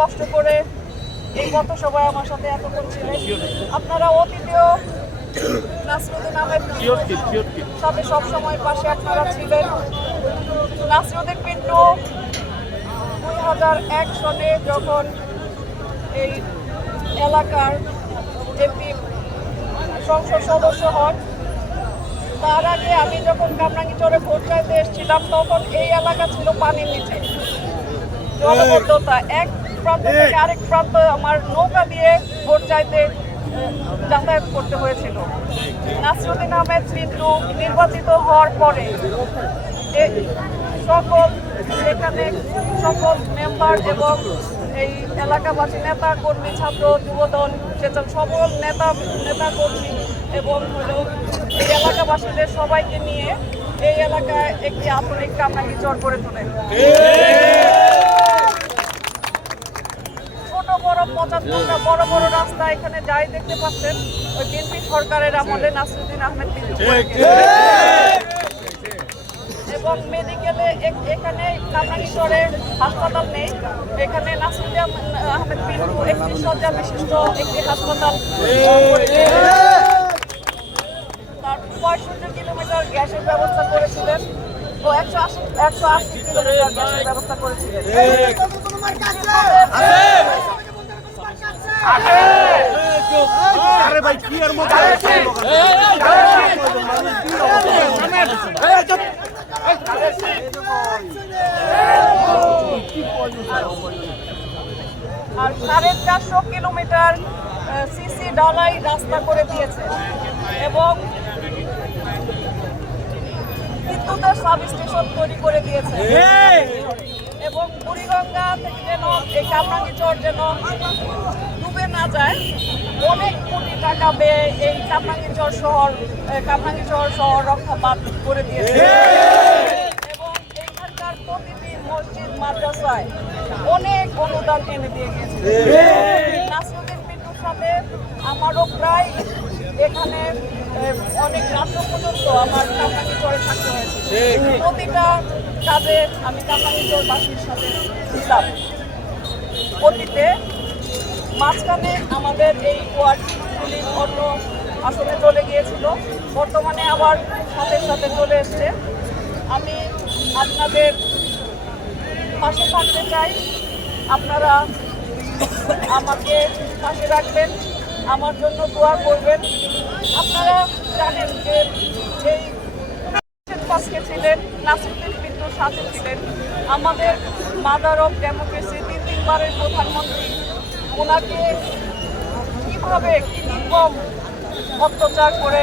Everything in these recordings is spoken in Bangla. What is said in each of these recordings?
কষ্ট করে এই পথসভায় আমার সাথে এতক্ষণ ছিলেন আপনারা অতীতেও নাসরুদ্দিন আহমেদ সাথে সবসময় পাশে আপনারা ছিলেন। নাসরুদ্দিন পিন্টু দুই হাজার এক সনে যখন এই এলাকার এমপি সংসদ সদস্য হন তার আগে আমি যখন কামরাঙ্গিচরে ভোট চাইতে এসেছিলাম তখন এই এলাকা ছিল পানির নিচে। জলবদ্ধতা এক প্রান্ত থেকে আরেক প্রান্ত আমার নৌকা দিয়ে ভোট চাইতে যাতায়াত করতে হয়েছিল। নাসরুদ্দিন আহমেদ পিন্টু নির্বাচিত হওয়ার পরে সকল, এখানে সকল মেম্বার এবং এই এলাকাবাসী নেতা কর্মী ছাত্র, যুবদল সেসব সকল নেতা নেতা কর্মী এবং হলো এই এলাকাবাসীদের সবাইকে নিয়ে এই এলাকায় একটি আধুনিক কামরাঙ্গি চর করে তোলেন। বড় পঁচাত্তরটা বড় বড় রাস্তা এখানে যাই দেখতে পাচ্ছেন। ওই বিএনপি সরকারের আমলে নাসরুদ্দিন আহমেদ। এবং মেডিকেলে এখানে কামরাঙ্গীচরে হাসপাতাল নেই। এখানে নাসরুদ্দিন আহমেদ বিলু একটি শয্যা বিশিষ্ট একটি হাসপাতাল তার পঁয়ষট্টি কিলোমিটার গ্যাসের ব্যবস্থা করেছিলেন ও একশো আশি একশো আশি কিলোমিটার গ্যাসের ব্যবস্থা করেছিলেন। আরে মধ্যে আর সাড়ে চারশো কিলোমিটার সিসি ডালাই রাস্তা করে দিয়েছে। এবং বিদ্যুতের সাব স্টেশন তৈরি করে দিয়েছে। এবং বুড়িগঙ্গা থেকে যেন এই কামরাঙ্গি চর যেন ডুবে না যায়, অনেক কোটি টাকা ব্যয়ে এই কামরাঙ্গি চর শহর কামরাঙ্গি চর শহর রক্ষা করে দিয়েছে। এবং এইখানকার প্রতিটি মসজিদ, মাদ্রাসায় অনেক অনুদান এনে দিয়ে গেছে নাসরুদ্দিন পিন্টুর সাথে আমারও প্রায় এখানে অনেক রাত্র পর্যন্ত আমার কামরাঙ্গি চরে থাকতে হয়েছে। প্রতিটা কাজে আমি কামরাঙ্গি চর বাসীর সাথে ছিলাম অতীতে মাঝখানে আমাদের এই ওয়ার্ডগুলি অন্য আসনে চলে গিয়েছিল। বর্তমানে আবার সাথে সাথে চলে এসছে। আমি আপনাদের পাশে থাকতে চাই। আপনারা আমাকে পাশে রাখবেন, আমার জন্য দোয়া করবেন। আপনারা জানেন যে এই ছিলেন পিন্টুর সাথে ছিলেন আমাদের মাদার অফ ডেমোক্রেসি তিন তিনবারের প্রধানমন্ত্রী। ওনাকে কীভাবে কি অত্যাচার করে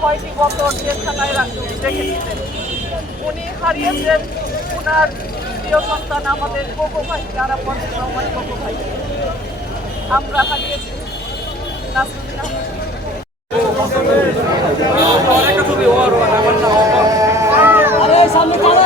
ছয়টি বছর জেলখানায় রাখ- রেখেছিলেন উনি হারিয়েছেন ওনার প্রিয় সন্তান আমাদের কোকো ভাই, যারা পথে রহমান কোকো ভাই। আমরা হারিয়েছি। নাসরুদ্দিন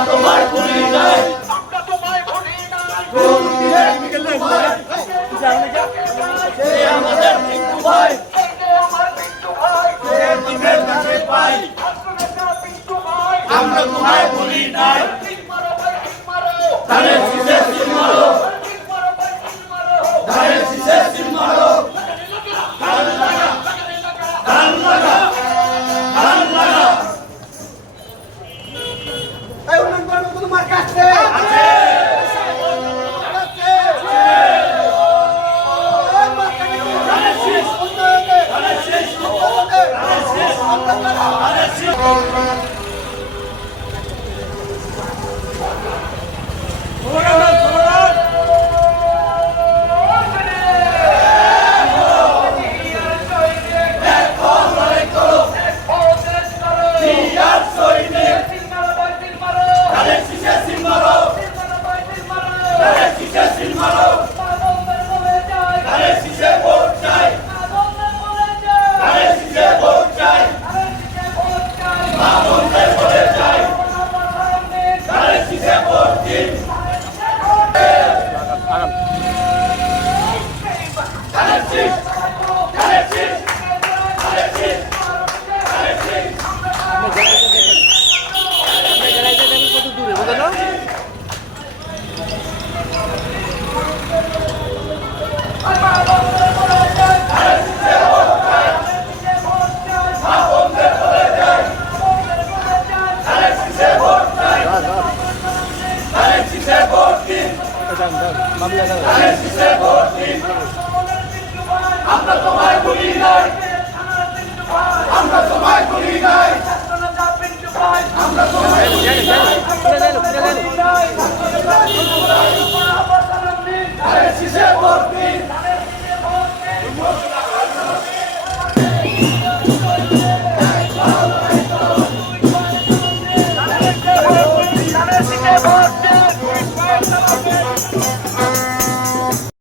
মুরব্বীরা মুরব্বীরা তো আগে মুরব্বীরা আমরা তোমায় ভুলি নাই। আমাদের মৃত্যু ভাই পাই। আমরা তোমায় ভুলি নাই। তাহলে